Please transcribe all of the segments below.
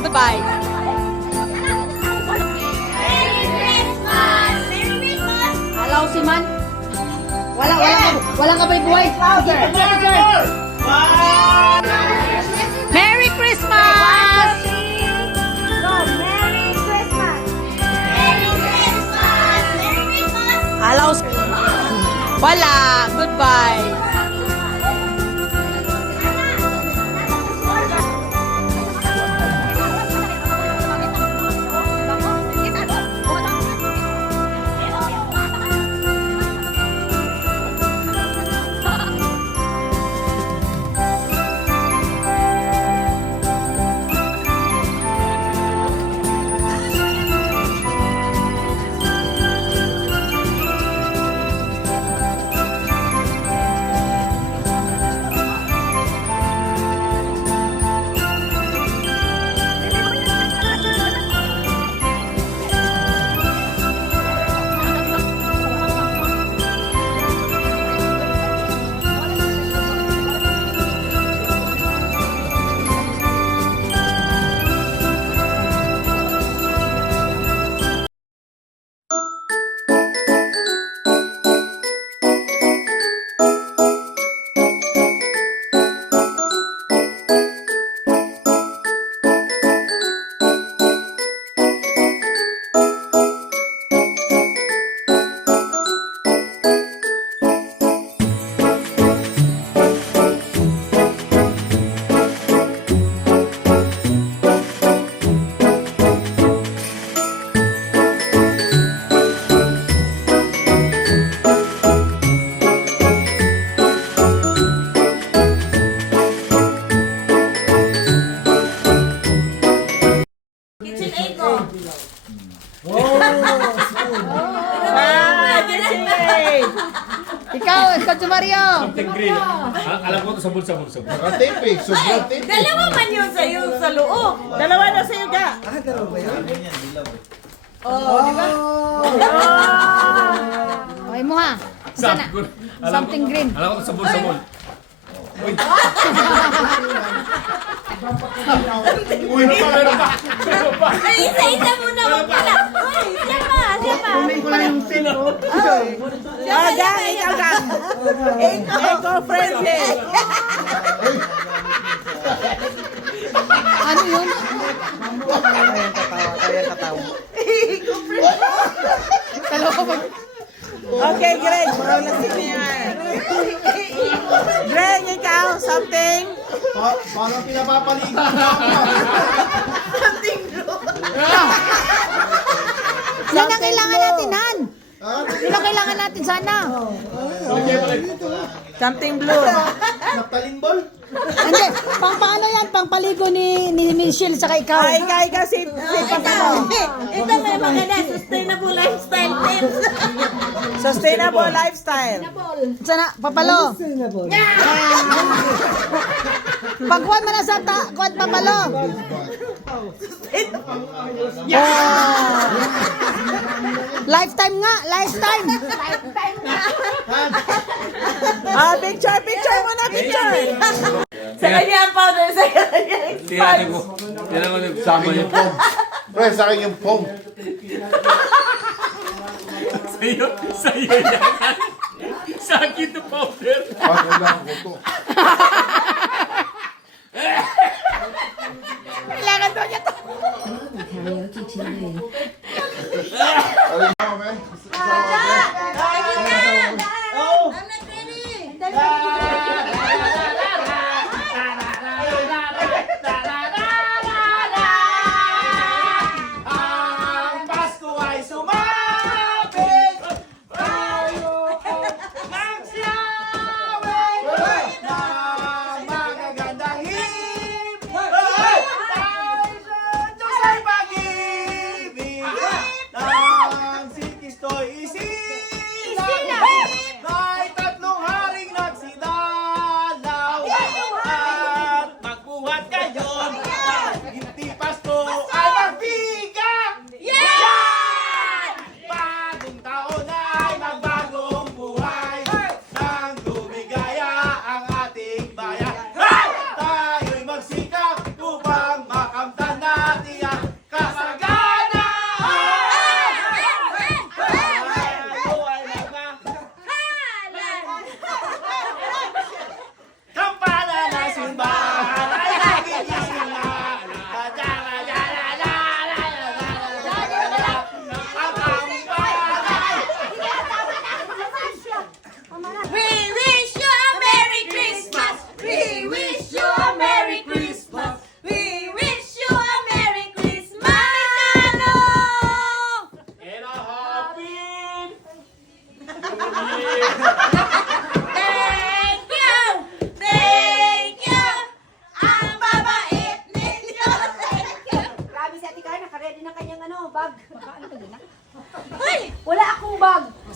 Goodbye. Alaw si Man. Walang kabay buhay. Merry Christmas! Alaw si... Wala. Goodbye. Ikaw, Mario. Something green. Alam ko ito sabon-sabon. Naka-tape eh. Sobrang tape. Dalawa man yun sa'yo sa loob. Dalawa na sa'yo ka. Dalawa ba yan? Oh, di ba? Okay mo ha. Sana. Something green. Alam ko ito sabon-sabon. Uy! Uy, meron pa! Meron pa! Ay, isa-isa muna mo pala. Uy, siya pa. Kunin ko na yung sin ko. Gang, ikaw gang. Eco-friendly. Ano yun? Kaya katawa. Dalawa ba? Okay, Greg. Wala si Mian. Greg, ikaw, something. Parang pinapapalitan na ako. Yan ang kailangan natin, Han. Yun ang kailangan natin sana. Something blue. Naptalimbol? Hindi, pang paano yan? Pang paligo ni Michelle sa ikaw. Ay, si Papalo. Ito may maganda, sustainable lifestyle tips. Sustainable lifestyle. Sana, papalo. Pagkuhan mo na sa kuhan, papalo. Lifetime nga, lifetime. Picture muna, picture. Sa kanya ang powder, sa kanya ang Tingnan ko. Tingnan ko yung sama niya. Pre, sa akin yung foam. Sa'yo yan. Sa akin ito powder. Kailangan ko to. Kailangan daw niya to. Ang Pasko ay sumapit. Tayo magsiyawe ng magagandang himig. Tayo sa Diyos ay pag-ibig.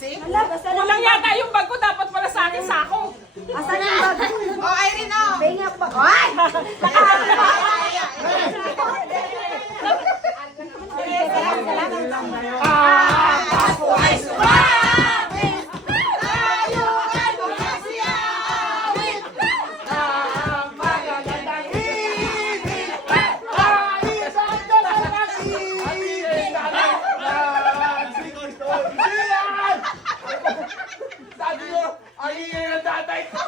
Kulang yata yung bag ko, dapat pala sa akin sako. Asan yung bag? Oh, Irene, oh. Bengak ba? Ay! Pasko ay sumapit. Tayo ay magsiyawit. Ang magagandang ibig. Alis ang dalang nag-ibig. Sabi nyo, ang ingay ng tatay ko.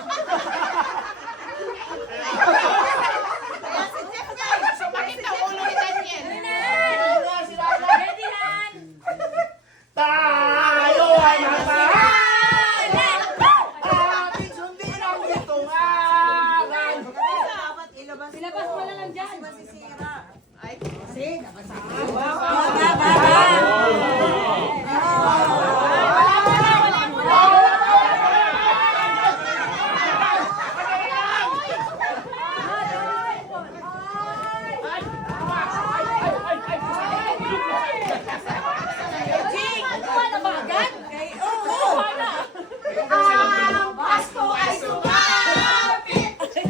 Kaya si Jeff guys, sumakit ang ulo ni Daniel. Tayo ay magmahal. Ating sundin ang gitong aral. Ilabas mo na lang dyan. Masisira. Ay, kasi, Ang Pasko ay sumapit. Thank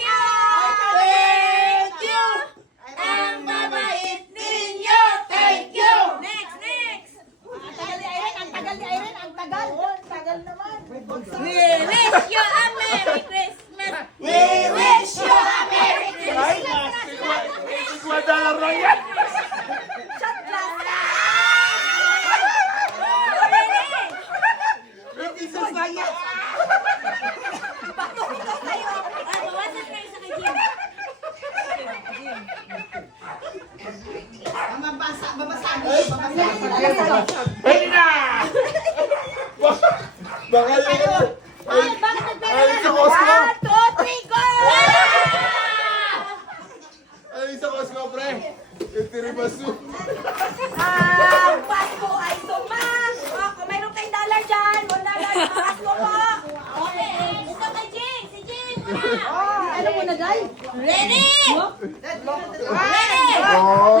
you! Thank you. Ang babait ninyo. Thank you. Next, next! Ang tagal ni Irene, ang tagal ni Irene, ang tagal. Ang tagal naman. We wish you a Merry Christmas! We wish you a Merry Christmas. $5 lang yan. Shot glass! Patutok tayo! Bawasan na isa kay Jim. Pwede na! Baka yun. Ay, bakit nagpera Ay, na? sa Costco. 1, 2, 3, go! Ay, sa Costco, pre. Yung tiribasu. Ang Pasko ay sumas! O, kung mayroon kayong dollar dyan, $1 sa Pasko po! Okay, ito kay Jing! Si Jing! Muna! Ano muna, Day? Ready! Ready! Oh.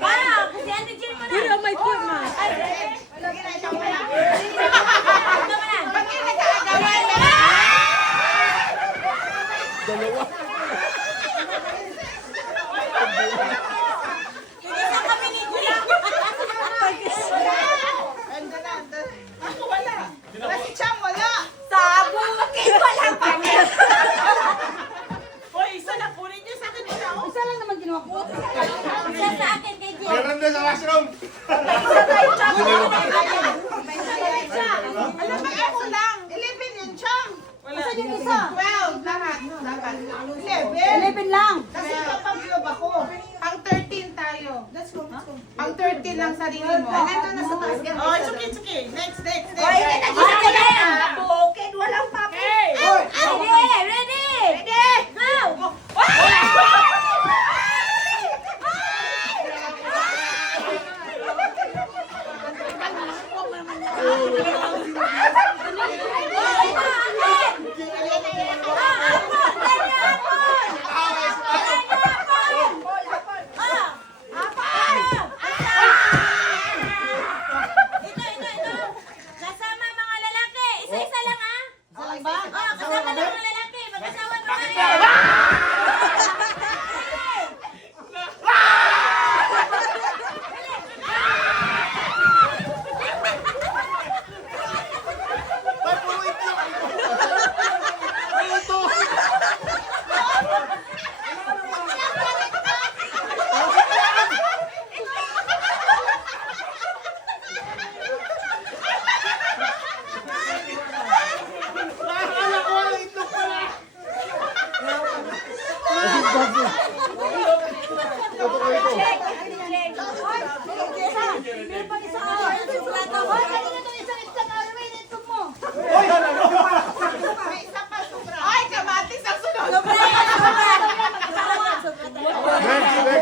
Wow! Kasi Ate Jing mo na! Pero may food, ma! Hindi na kami ni Jing! Ako wala. Wala si Chang, wala. Sabukin ko lang kami! Hoy, isa lang, kunin niyo sa akin isa. Oh. Isa lang naman ginawa ko. Isa sa akin kay Jing. Meron din sa washroom. Alam mo, ako lang. 11 yun, Chang. Isa yung isa. 12 lahat. Dapat. 11. 11 lang. Kasi kapag-vlog ako. Ang 13 tayo. Let's go. Ang 13 lang sarili mo. Nandun na sa taas. Oh, it's okay, it's okay. Next, next, Hoy, next. isa ka na! Bukid, walang papi. Hey! Ready! Ready! Ready! Go! Kasama mga lalaki.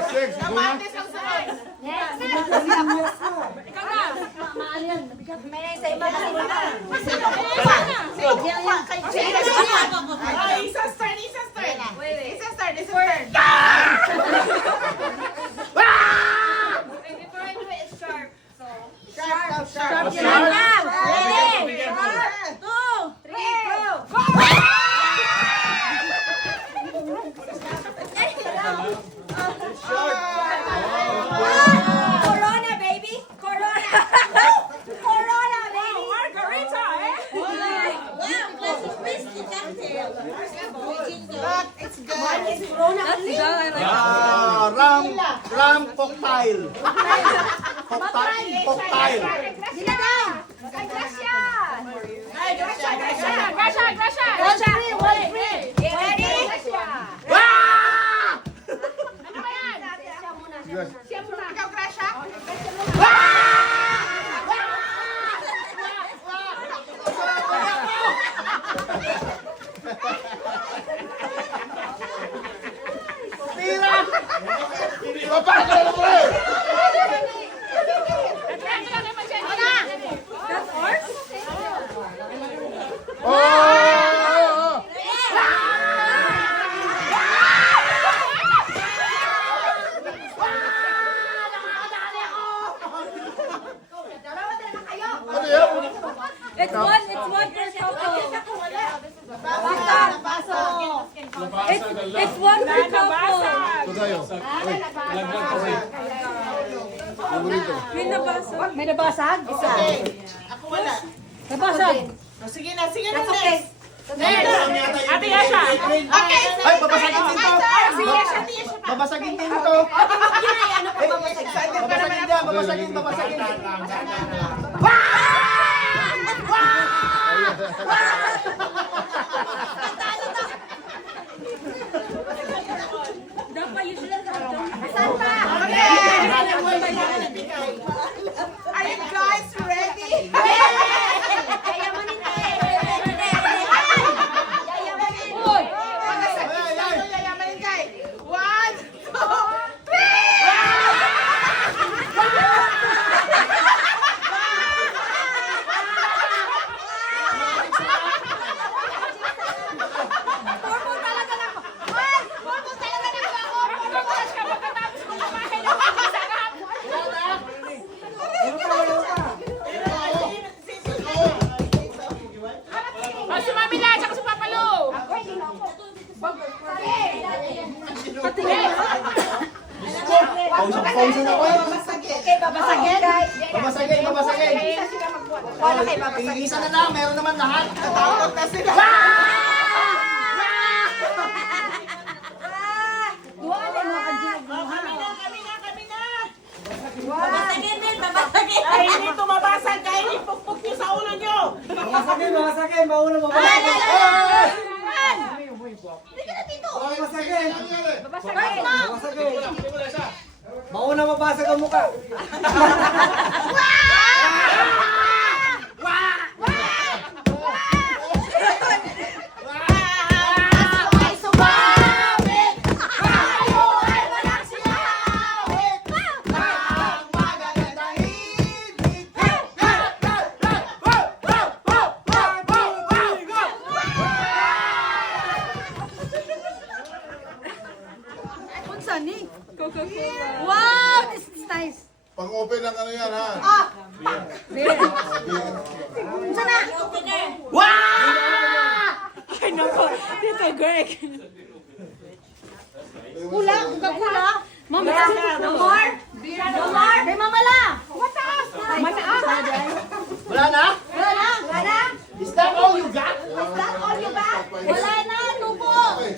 Six, Kamatis ang sunod. May sa iba na sila. Ay, isang turn, isang turn. Isa start, isa start. Sharp yun lang. Ready? 1, 2, 3, go! Corona, baby! Corona! Corona, baby! Margarita, eh? Wow, classic whiskey cocktail. Look, it's good. Ram cocktail. Cocktail. Sila daw! Gracias! Get ready? Ikaw, Gracia? Papasok na pre! Oh! Ano yan? It's one per couple. It's one per couple. Ito tayo. May nabasag? Isa. Ako wala. Nabasag. Sige na, That's okay. Ate Yasha. Okay, Ay, babasagin din to! Si Yasha, si Yasha. Babasagin din to! excited pa naman Babasagin din, babasagin, babasagin. Saan pa? Are you guys ready? Yayamanin tayo. Yayamanin. Yayamanin kay. 1, 2, 4 talaga lang. Ay! 4 talaga lang ako. Magkakalas ka pagkatapos mo kumain ng isa kahapon. Oh, si Mami La, tsaka si Papa Lu. Pausap-pausap ako eh. Okay, babasagin. Babasagin, babasagin. Okay, babasagin. Isa na lang, meron naman lahat. Takot na sila. Babasagin din, babasagin. Ay, hindi tumabasag kahit ipukpuk niyo sa ulo niyo. Mauna mabasag ang mukha. Wow, this is nice. Pang-open lang ano yan ha. Ay, nako. Dito, Greg. Kula, kula. Mama, No more? No more? May mamala. Mataas! Wala na? Wala na? Wala na? Is that all you got? Is that all you got? Wala na, tubo! Okay.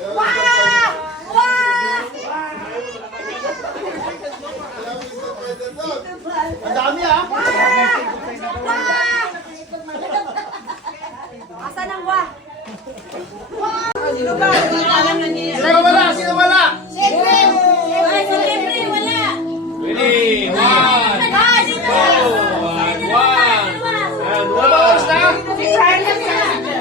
Wow! Wow! Ang dami ha? Asan ang wa? Sino wala? Sino wala? Siyempre! Ay, siyempre, wala! Ready? One, two, and one. Nabawas na? Si Charlie na!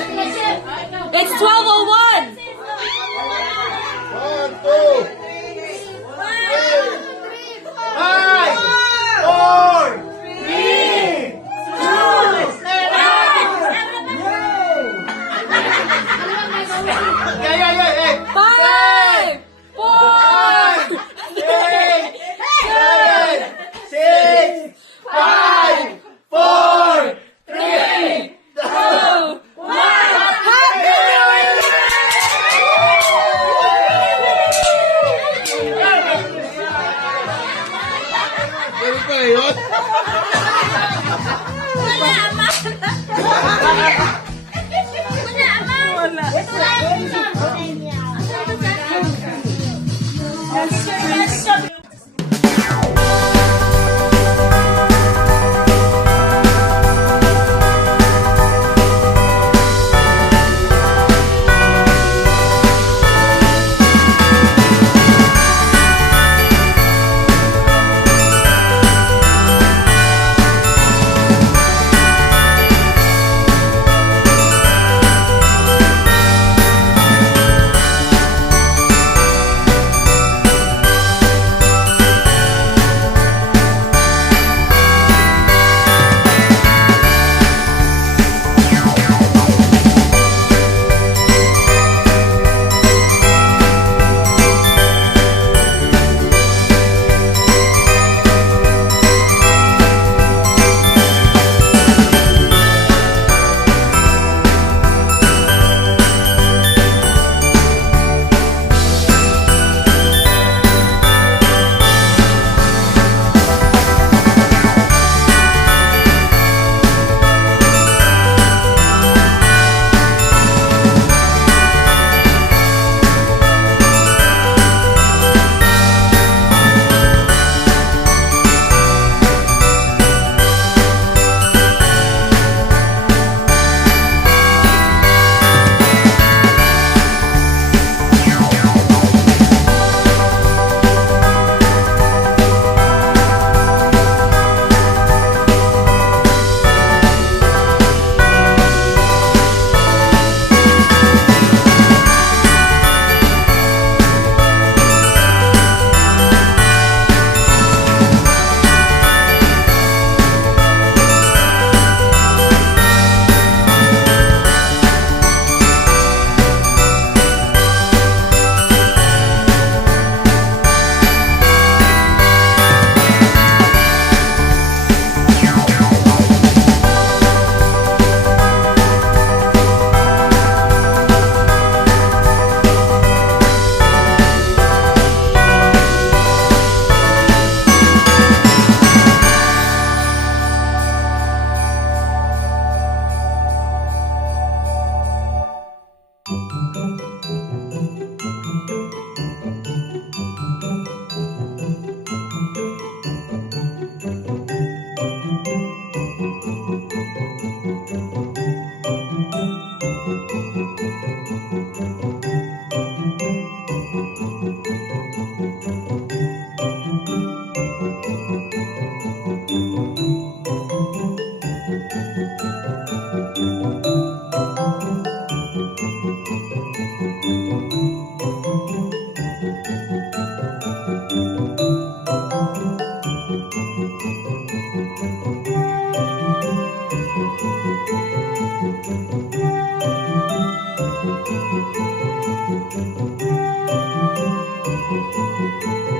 Happy